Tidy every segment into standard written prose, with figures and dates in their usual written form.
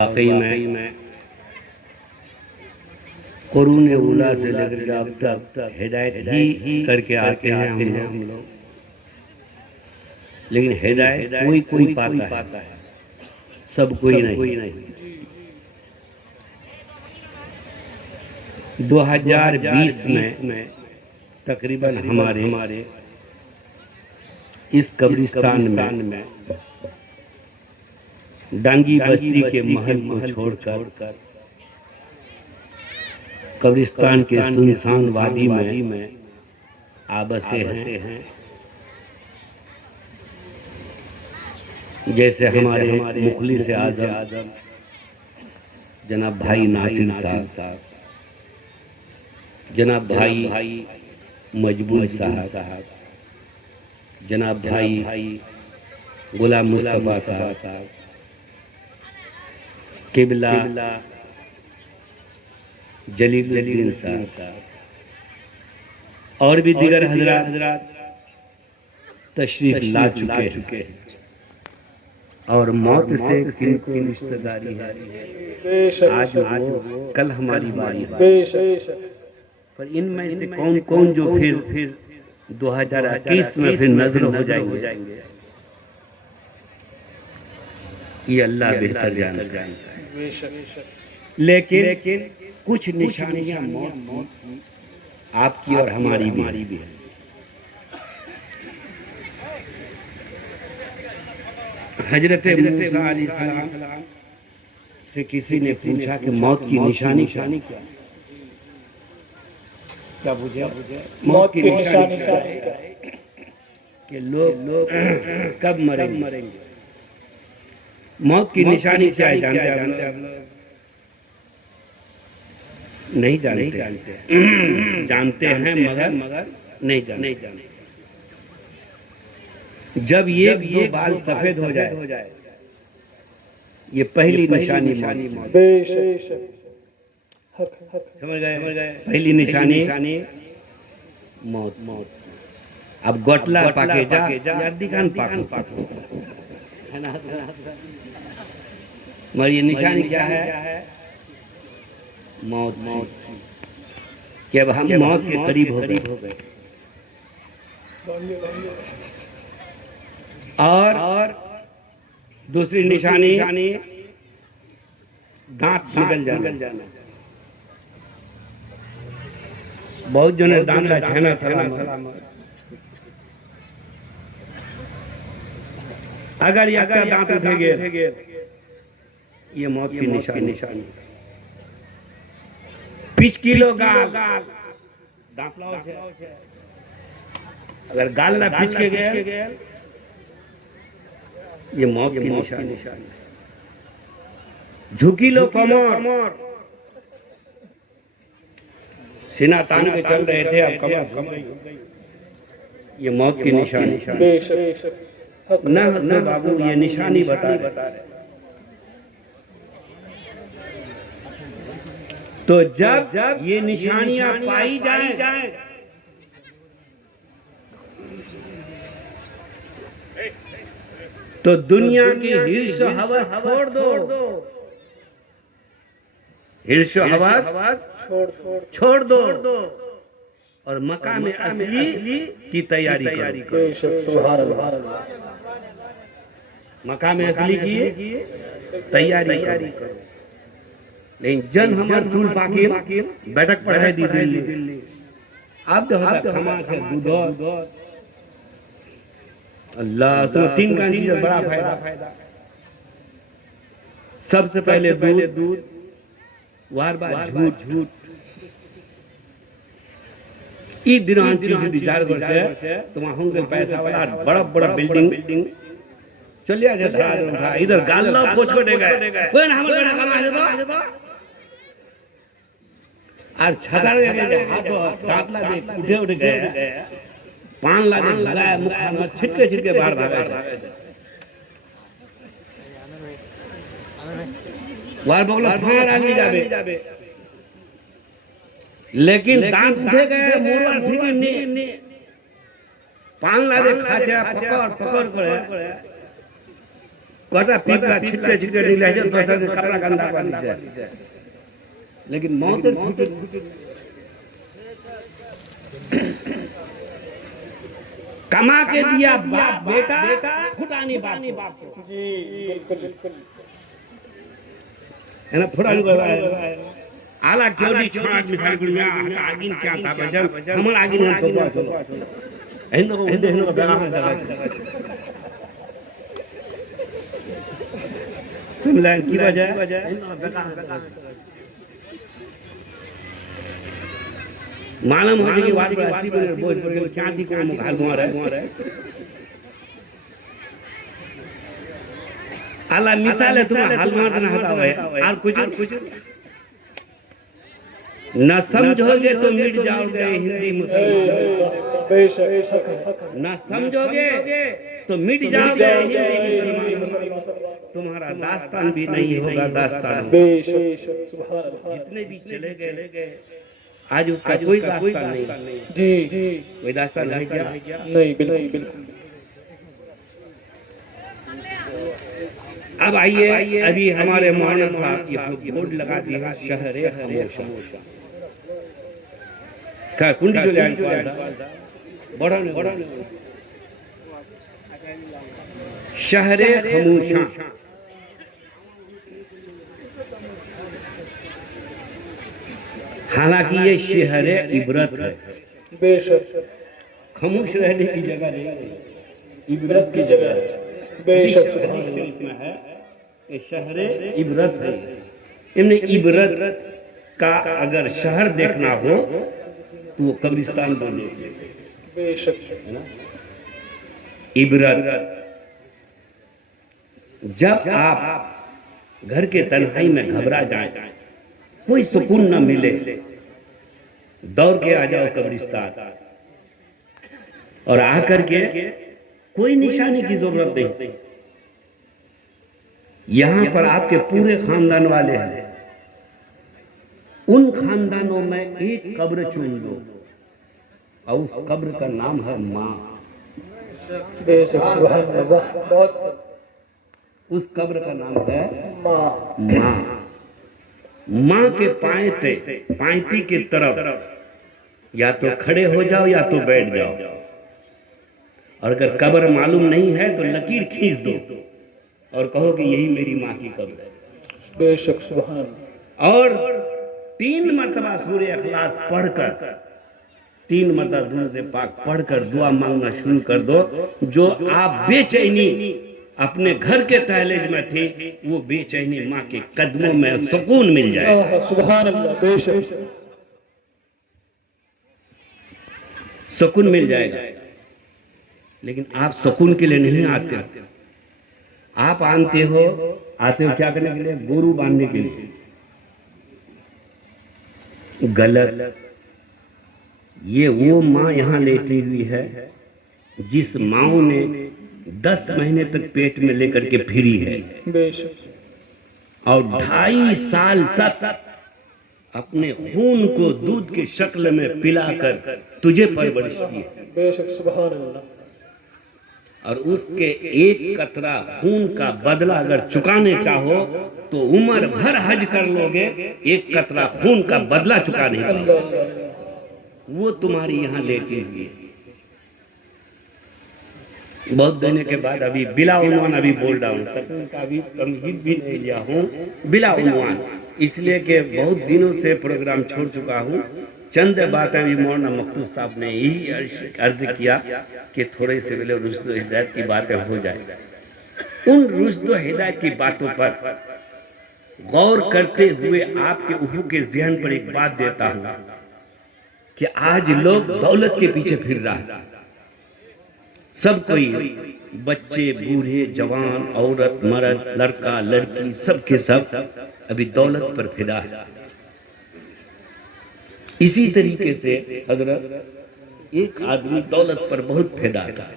वाकई में कुरून उला से लेकर के अब तक हिदायत ही करके आते हैं हम लोग, लेकिन हिदायत कोई कोई पाता है, सब कोई नहीं। 2020 में तकरीबन हमारे इस कब्रिस्तान में डांगी बस्ती के महल को छोड़कर कब्रिस्तान के सुनसान वादी में आ बसे हैं। जैसे हमारे मुखलिस आज़म जनाब भाई नासिर साहब, जनाब भाई मजबूर साहब, जनाब भाई गुलाम मुस्तफ़ा साहब, किबला जलीलुद्दीन साहब और भी दीगर हजरात तशरीफ ला चुके हैं। और मौत से किनको रिश्तेदारी है, आज वो कल हमारी बारी है। पर इनमें से कौन कौन जो फिर 2021 में फिर नजर हो जाएंगे, ये अल्लाह बेहतर जानता है। लेकिन कुछ निशानियां मौत आपकी और हमारी भी है। हजरत मूसा अलैहिस्सलाम से किसी ने पूछा कि मौत की निशानी क्या पूछा? मौत की निशानी कि लोग कब मरेंगे। मौत की निशानी क्या है जानते हैं? नहीं जानते। जानते हैं मगर नहीं जानते। जब ये दो बाल सफेद हो जाए, ये पहली निशानी मौत। समझ गए? पहली निशानी मौत। अब गोटला पाके जा दिखान पाको है ना। मगर ये निशानी क्या है? मौत। कि अब हम मौत के करीब हो गए। और दूसरी निशानी दांत निकल जाना। बहुत जने दांत ला छेना सलाम। अगर ये दांत उठे गए, ये मौत की निशानी। 5 किलो गाल दांत लाओ छे, अगर गाल ला पिच के गए, ये मौत की निशानी। झुकी लो कमर, सीना तान के चल रहे थे, अब कमर, ये मौत की निशानी। न हंसो बाबू, ये निशानी बता रहे। तो जब ये निशानियां पाई जाएं, तो दुनिया की हिर्स हवस छोड़ दो। हिर्स हवस छोड़ दो और मकाम असली की तैयारी करो। मकाम असली की तैयारी करो। लेकिन जन हमार चूल पाकिल बैठक पढ़ाई दी दिल्ली। अब तो खमा से दूध अल्लाह से 3 का चीज बड़ा फायदा। सबसे पहले दूध, वार बार झूठ। ई दिनान चीज विचार करते तो वहां होंगे पैसा वाला बड़ा बिल्डिंग चलिया जे धरा इधर गाल्ला पोछ को देगा कोई ना हमर गाना कमा दे तो और छतर के हाथ दांतला दे उठे गए, पान लागे लगाया मुखा में छिटके बाहर भागे। वार बगल फाड़ आगे जाबे, लेकिन दांत उठे गए, मुरवा ठीक नहीं। पान लागे खाचा पकड़ करे कोटा पीपला छिटके छिटके निकले जो तो सर कपड़ा गंदा कर दीजिए लेकिन मौत कमा के दिया बाप बेटा फुटानी बाप को जी बिल्कुल है ना फुटानी को आला क्यों छोड़ा मिठाई गुड़ में आगिन क्या था बजन हमर आगिन हम तो बात चलो इन लोगों को बेगा है जगह सुन ले की वजह मालूम हो कि बात पर 80 मिनट बोझ पर क्या दी को मुखाल मार है आला मिसाल है तुम हाल मार देना हटा है और कुछ न समझोगे तो मिट जाओगे हिंदी मुसलमान बेशक न समझोगे तो मिट जाओगे हिंदी मुसलमान तुम्हारा दास्तान भी नहीं होगा दास्तान बेशक सुभान अल्लाह जितने भी चले गए आज उसका कोई दास्तान नहीं जी कोई दास्तान है क्या नहीं बिल्कुल अब आइए अभी हमारे मौलाना साहब ये बोर्ड लगा दिए हैं शहरे खामोशा का कुंडी जो ले बड़ा शहरे खामोशा हालांकि ये शहरे इबरत है बेशक खामोश रहने की जगह नहीं इबरत की जगह है बेशक शरीफ में है ये शहरे इबरत है इन्हें इबरत का अगर शहर देखना हो तो वो कब्रिस्तान बने बेशक है ना इबरत जब आप घर के तन्हाई में घबरा जाए कोई सुकून न मिले दौड़ के आ जाओ कब्रिस्तान और आकर के कोई निशानी की जरूरत नहीं यहां पर आपके पूरे खानदान वाले हैं उन खानदानों में एक कब्र चुन लो और उस कब्र का नाम है माँ उस कब्र का नाम है माँ माँ के पायती के तरफ या तो खड़े हो जाओ या तो बैठ जाओ और अगर कब्र मालूम नहीं है तो लकीर खींच दो और कहो कि यही मेरी माँ की कब्र है बेशक सुभान और 3 मरतबा सूरह इखलास पढ़कर 3 मरतबा दुरूद पाक पढ़कर दुआ मांगना शुरू कर दो जो आप बेचैनी अपने घर के तहलीज में थे वो बेचैनी माँ के कदमों में सुकून मिल जाए सुभान अल्लाह बेशक सुकून मिल जाएगा लेकिन आप सुकून के लिए नहीं आते आप आते हो क्या करने के लिए गुरु बांधने के लिए गलत ये वो माँ यहाँ लेटी हुई है जिस माँ ने 10 महीने तक पेट में लेकर के फिरी है और 2.5 साल तक अपने खून को दूध के शक्ल में पिलाकर तुझे परवरिश की है बेशक सुभान अल्लाह और उसके एक कतरा खून का बदला अगर चुकाने चाहो तो उम्र भर हज कर लोगे एक कतरा खून का बदला चुका नहीं पाओगे वो तुम्हारी यहाँ लेटी हुई है बहुत देने के बाद अभी बिला उन्वान अभी बोल रहा हूँ तक अभी तमहीद भी नहीं लिया हूँ बिला उन्वान इसलिए कि बहुत दिनों से प्रोग्राम छोड़ चुका हूँ चंद बातें भी मौलाना मखदूम साहब ने यही अर्ज किया कि थोड़े से पहले रुश्द हिदायत की बातें हो जाए उन रुश्द हिदायत की बातों पर गौर करते हुए आपके उहू के ज़हन पर एक बात देता हूँ कि आज लोग दौलत के पीछे फिर रहा है सब कोई बच्चे बूढ़े जवान औरत मर्द लड़का लड़की सब के सब अभी दौलत पर फिदा है इसी तरीके से हजरत एक आदमी दौलत पर बहुत फिदा था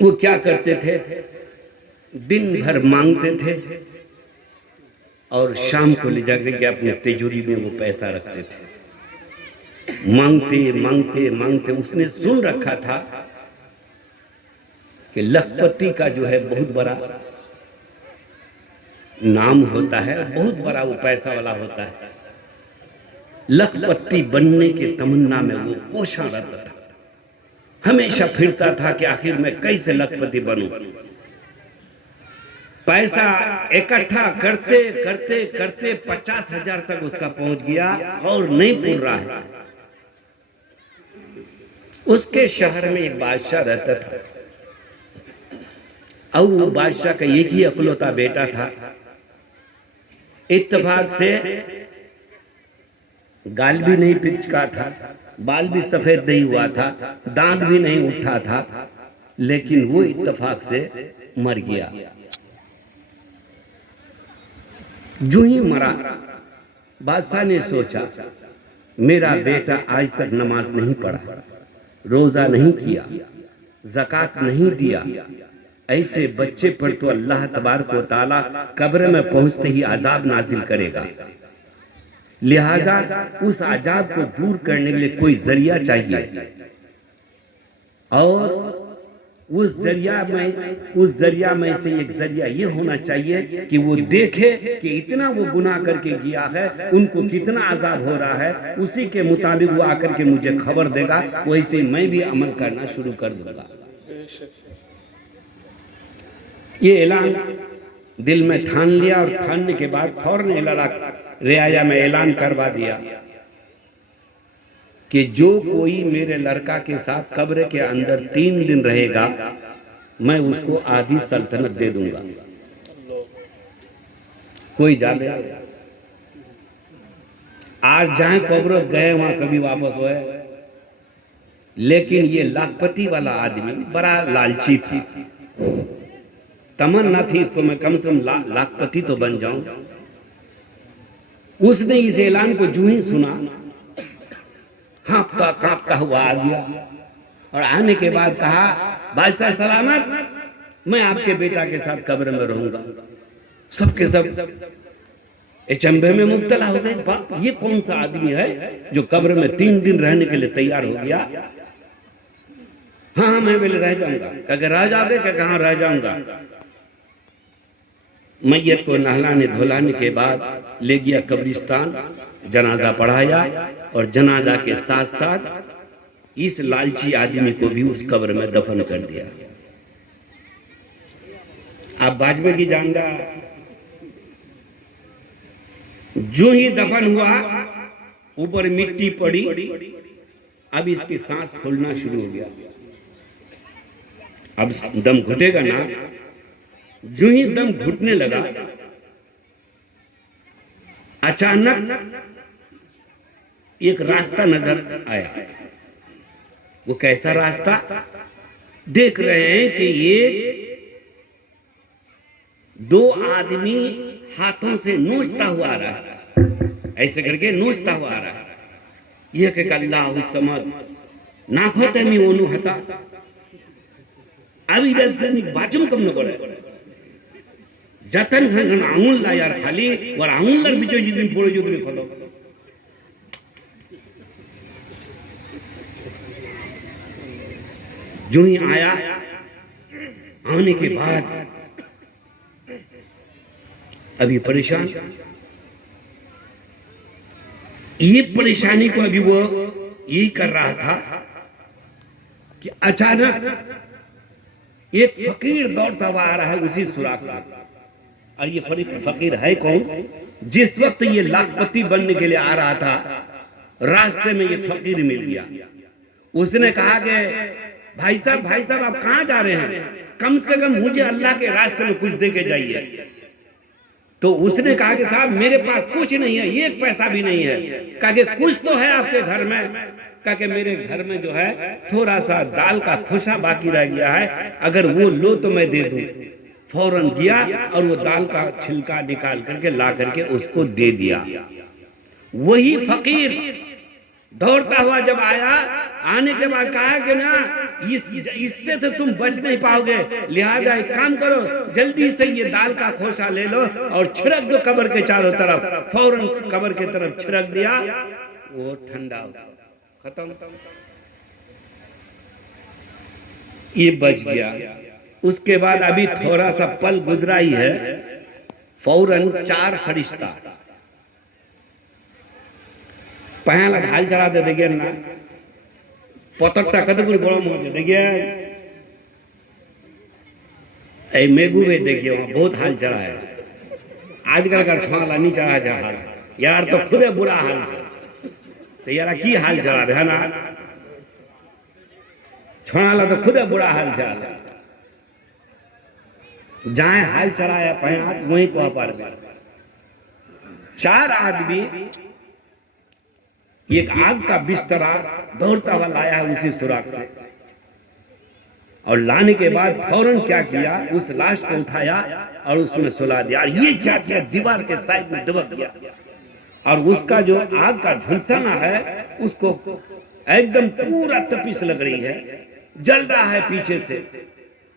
वो क्या करते थे दिन भर मांगते थे और शाम को ले जाकर के अपने तिजोरी में वो पैसा रखते थे मांगते मांगते मांगते उसने सुन रखा था कि लखपति का जो है बहुत बड़ा नाम होता है, बहुत बड़ा वो पैसा वाला होता है। लखपति बनने के तमन्ना में वो कोशारत था, हमेशा फिरता था कि आखिर मैं कैसे लखपति बनूं। पैसा इकट्ठा करते करते करते 50,000 तक उसका पहुंच गया और नहीं पूर रहा है। उसके शहर में एक बादशाह रहता था और वो बादशाह का एक ही अकलौता बेटा था। इत्तेफाक से गाल भी नहीं पिचका था, बाल भी सफेद नहीं हुआ था, दांत भी नहीं उठा था, लेकिन वो इत्तेफाक से मर गया। जो ही मरा, बादशाह ने सोचा मेरा बेटा आज तक नमाज नहीं पढ़ा, रोजा नहीं किया, ज़कात नहीं दिया, ऐसे बच्चे पर तो अल्लाह तबारक व तआला कब्र में पहुंचते ही अजाब नाजिल करेगा। लिहाजा उस अजाब को दूर करने के लिए कोई जरिया चाहिए और उस जरिया में से एक जरिया ये होना चाहिए कि वो देखे कि इतना वो गुनाह करके गया है, उनको कितना अजाब हो रहा है, उसी के मुताबिक वो आकर के मुझे खबर देगा, वैसे मैं भी अमल करना शुरू कर दूंगा। ये ऐलान दिल में ठान लिया और ठानने के बाद फौरन रियाया में ऐलान करवा दिया कि जो कोई मेरे लड़का के साथ कब्र के अंदर 3 दिन रहेगा, मैं उसको आधी सल्तनत दे दूंगा। कोई जाने आज जहां कब्र गए वहां कभी वापस हुए। लेकिन ये लाखपति वाला आदमी बड़ा लालची था, तमन्ना थी इसको मैं कम से कम लाखपति तो बन जाऊं। उसने इस ऐलान को जो ही सुना, हाँफता कांपता हुआ आ गया और आने के बाद कहा, बादशाह सलामत, मैं आपके बेटा के साथ कब्र में रहूंगा। सबके सब अचंभे में मुब्तला हो गए, ये कौन सा आदमी है जो कब्र में 3 दिन रहने के लिए तैयार हो गया। हाँ मैं पहले रह जाऊंगा, अगर रह जाते क्या, कहाँ रह जाऊंगा। मैयत को नहलाने धुलाने के बाद ले गया कब्रिस्तान, जनाजा पढ़ाया और जनाजा के साथ साथ इस लालची आदमी को भी उस कब्र में दफन कर दिया। आप बाजवे की जानगा, जो ही दफन हुआ ऊपर मिट्टी पड़ी, अब इसकी सांस फूलना शुरू हो गया। अब दम घुटेगा ना, जो ही दम घुटने लगा अचानक एक रास्ता नजर आया। वो कैसा रास्ता? देख रहे हैं कि ये 2 आदमी हाथों से नोचता हुआ आ रहा है, ऐसे करके नोचता हुआ आ रहा है। यह के अल्लाह समद नाखोते मी ओनु हता अभी से बाचुम कम न करे जतन घन आंगुल ला यार खाली और आंगुल लर बीचो जिदिन पड़े जो तुम्हें खदो। जो ही आया, आने के बाद अभी परेशान, ये परेशानी को अभी वो यही कर रहा था कि अचानक एक फकीर दौड़ता हुआ आ रहा है उसी सुराख से। और ये फकीर है कौन? जिस वक्त ये लाखपति बनने के लिए आ रहा था, रास्ते में ये फकीर मिल गया। उसने कहा कि भाई साहब आप कहां जा रहे हैं? कम से कम मुझे अल्लाह के रास्ते में कुछ दे के जाइए। तो उसने कहा कि साहब मेरे पास कुछ नहीं है, 1 पैसा भी नहीं है। कहा कि कुछ तो है आपके घर में? कहा कि मेरे घर में जो है थोड़ा सा दाल का खोसा बाकी रह गया है, अगर वो लो तो मैं दे दूं। फौरन गया और वो दाल का छिलका निकाल करके ला करके उसको दे दिया। वही फकीर दौड़ता हुआ जब आया, आने के बाद कहा कि ना इससे तो तुम बच नहीं पाओगे, लिहाजा एक काम करो, जल्दी से ये दाल का खोसा ले लो और छिड़क दो कब्र के चारों तरफ। फौरन कब्र के तरफ छिड़क दिया, वो ठंडा खत्म, ये बच गया। उसके बाद अभी थोड़ा सा पल गुजरा ही है, फौरन 4 फरिश्ता पहला ढाल चढ़ा दे देखिए ना, पतरटा कतगुरी गरम हो देखिए, ए मेघुबे देखिए वहां बहुत हाल चढ़ा है। आजकल का छाला नहीं चढ़ा जा यार, तो खुदे बुरा हाल तो यार की हाल चढ़ा है ना, छाला तो खुदे बुरा हाल चढ़ा, जाए हाल चढ़ाया पयात वहीं को पर 4 आदमी एक आग का बिस्तरा दौड़ता हुआ लाया है उसी सुराख से, और लाने के बाद फौरन क्या किया, उस लाश को उठाया और उसमें सुला दिया। और ये क्या किया, दीवार के साइड में दबक गया, और उसका जो आग का झुलसाना है उसको एकदम पूरा तपिश लग रही है, जल रहा है पीछे से।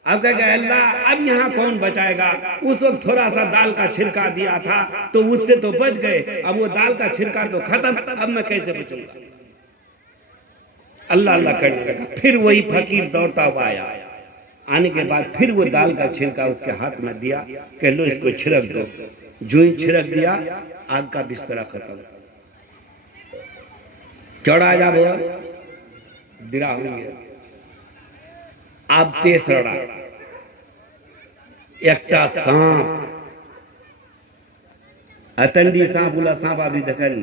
अब कह गए अल्लाह अब यहाँ कौन बचाएगा, उस वक्त थोड़ा सा दाल का छिड़का दिया था तो उससे तो बच गए, अब वो दाल का छिड़का तो खत्म, अब मैं कैसे बचूंगा। अल्लाह अल्लाह करने लगा, फिर वही फकीर दौड़ता हुआ आया, आने के बाद फिर वो दाल का छिड़का उसके हाथ में दिया, कह लो इसको छिड़क दो, जो ही छिड़क दिया आग का बिस्तरा खत्म। चढ़ा जा बोला दिरा होंगे। अब तेसरा एकटा सांप, अतंडी सांप उला सांप अभी देखन,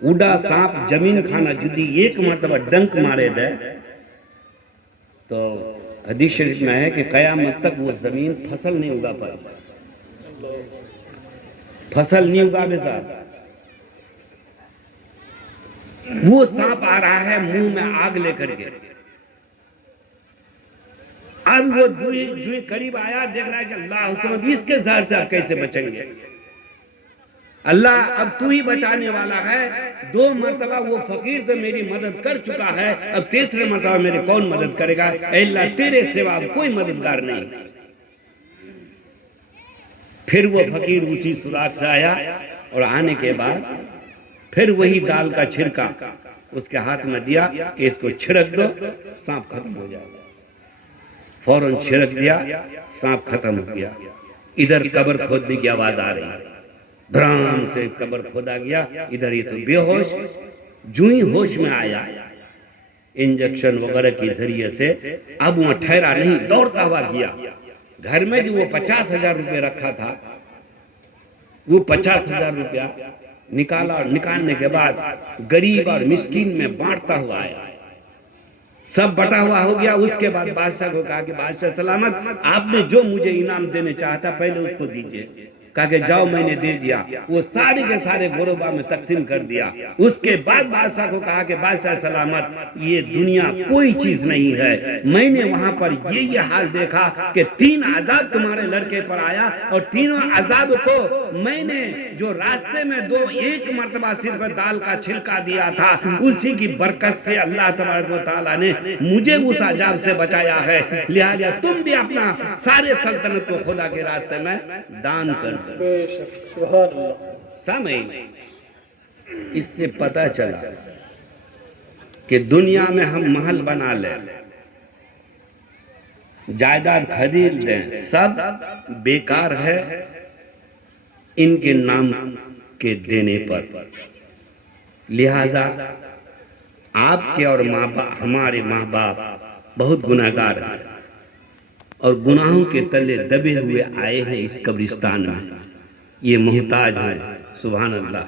उड़ा सांप जमीन खाना जुदी एक मरतबा डंक मारे दे तो हदीस शरीफ में है कि कयामत तक वो जमीन फसल नहीं उगा पाए, फसल नहीं उगा बेटा। वो सांप आ रहा है मुंह में आग लेकर के, अब वो जुए करीब आया, देख रहा है कि अल्लाह इसके जहर से कैसे बचेंगे, अल्लाह अब तू ही बचाने वाला है। 2 मरतबा वो फकीर तो मेरी मदद कर चुका है, अब तीसरे मरतबा मेरी कौन मदद करेगा, अल्लाह तेरे सिवा कोई मददगार नहीं। फिर वो फकीर उसी सुराख से आया, और आने के बाद फिर वही दाल का छिड़का उसके हाथ में दिया कि इसको छिड़क दो, सांप खत्म हो जाएगा। फौरन छिड़क दिया, सांप खत्म हो गया। इधर कब्र खोदने की आवाज आ रही है, धड़ाम से कब्र खोदा गया, इधर ये तो बेहोश, जो ही होश में आया इंजेक्शन वगैरह के जरिए से अब वहां ठहरा नहीं, दौड़ता हुआ गया घर में जो वो 50,000 रुपये रखा था, वो 50,000 रुपया निकाला, और निकालने के बाद गरीब और मिस्कीन में बांटता हुआ आया, सब बटा हुआ हो गया। उसके बाद बादशाह को कहा कि बादशाह सलामत, आपने जो मुझे इनाम देने चाहता पहले उसको दीजिए। कहा कि जाओ मैंने दे दिया, वो सारे के सारे गोरोबा में तकसीम कर दिया। उसके बाद बादशाह को कहा कि बादशाह सलामत, ये दुनिया कोई चीज नहीं है, मैंने वहां पर ये हाल देखा कि 3 अजाब तुम्हारे लड़के पर आया, और तीनों अजाब को मैंने जो रास्ते में एक मरतबा सिर्फ दाल का छिलका दिया था, उसी की बरकत से अल्लाह तबारक व तआला ने मुझे उस अजाब से बचाया है। लिहाजा तुम भी अपना सारे सल्तनत को खुदा के रास्ते में दान कर। समय इससे पता चला कि दुनिया में हम महल बना लें, जायदाद खरीद लें, सब बेकार है इनके नाम के देने पर। लिहाजा आपके और माँ बाप, हमारे माँ बाप बहुत गुनाहगार हैं और गुनाहों के तले दबे हुए आए हैं इस कब्रिस्तान में, ये मोहताज हैं। सुभान अल्लाह।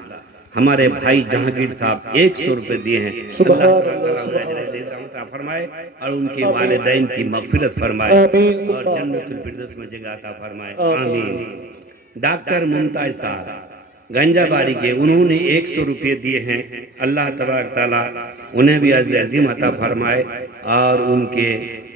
हमारे भाई जहांगीर साहब 100 रुपए दिए हैं, अल्लाह फरमाए और उनके वालिदैन की मगफिरत फरमाए और जन्नतुल फिरदौस में जगह अता फरमाए, आमीन। डॉक्टर मुमताज साहब गंजाबाड़ी के, उन्होंने 100 रुपये दिए हैं, अल्लाह तबारक तआला उन्हें भी अज़्र अज़ीम अता फरमाए और उनके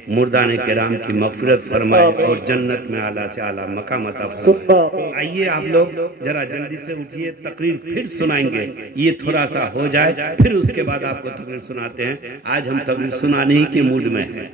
मुर्दाने किराम की मगफिरत फरमाए और जन्नत में आला से आला मकाम अता फरमाए। आइए आप लोग जरा जल्दी से उठिए, तकरीर फिर सुनाएंगे, ये थोड़ा सा हो जाए फिर उसके बाद आपको तकरीर सुनाते हैं। आज हम तकरीर सुनाने ही के मूड में हैं।